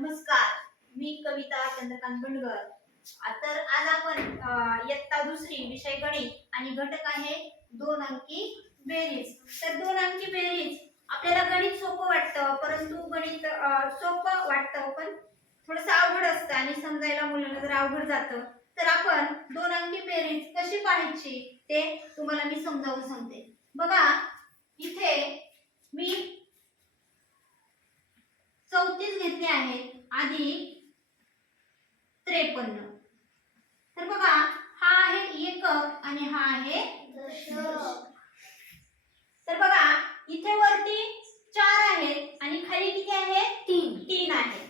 नमस्कार मी कविता चंद्रकांत बंडगर. तर आज आपण इयत्ता दुसरी विषय गणित आणि घटक आहे दोन अंकी बेरीज. तर दोन अंकी बेरीज आपल्याला गणित सोपं वाटतं परंतु गणित सोपं वाटतं पण थोडंसं अवघड असतं आणि समजायला मुलांना जर अवघड जातं. तर आपण दोन अंकी बेरीज कशी पाहायची ते तुम्हाला मी समजावून सांगते. बघा इथे मी चौतीस घेतले आहेत. आधी त्रेपन्न. तर बघा हा आहे एकक आणि हा आहे तर बघा इथे वरती चार आहेत आणि खाली किती आहेत तीन. तीन आहेत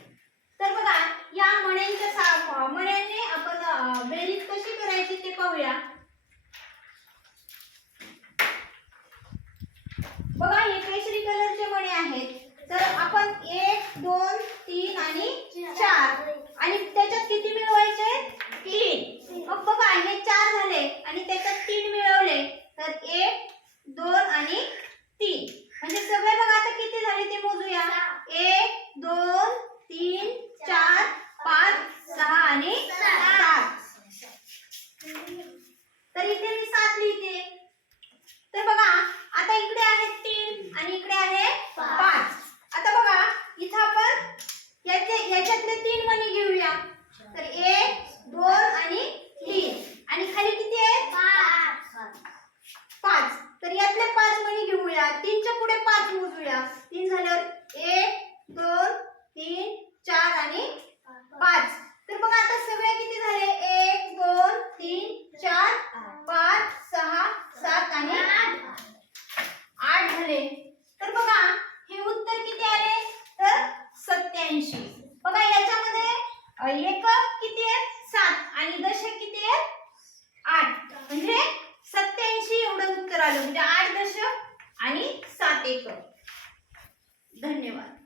तर बघा या मण्यांच्या मण्यांनी आपण बेरीज कशी करायची ते पाहूया. बघा हे केशरी कलरचे मणी आहेत. तर आपण that झाला तीन झाल्यावर एक दोन तीन चार आणि पाच. तर बघा आता सगळे किती झाले? एक दोन तीन चार पाच सहा सात आणि आठ आठ झाले. तर बघा हे उत्तर किती आले? तर सत्याऐंशी. बघा याच्यामध्ये अ, एकक किती आहेत? सात. आणि दशक किती आहेत? आठ. म्हणजे सत्याऐंशी एवढं उत्तर आलं. म्हणजे आठ दशक आणि सात एकक. धन्यवाद.